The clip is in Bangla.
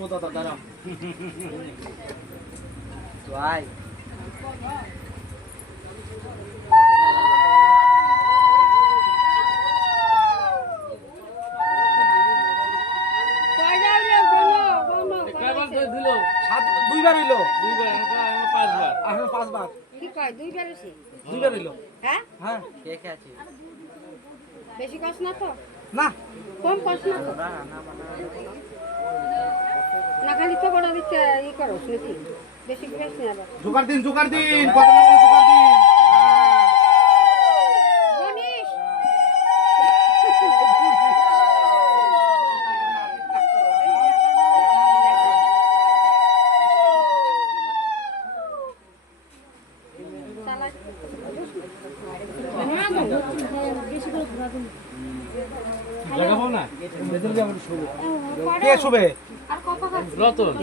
আনবো দাদা দাঁড়াও ভাই দুইবার হইলো পাঁচবার কি কয় দুইবার এসে দুইবার হইলো হ্যাঁ হ্যাঁ কে আছে বেশি কষ্ট না তো না কম কষ্ট না তো না খালি তো বড় দিচ্ছে ই করো শুনেছি বেশি বেশ না আবার জোগাড় দিন কত টাকা জোগাড় দিন গণেশ জায়গা পাও না কে শুবে আর কত রতন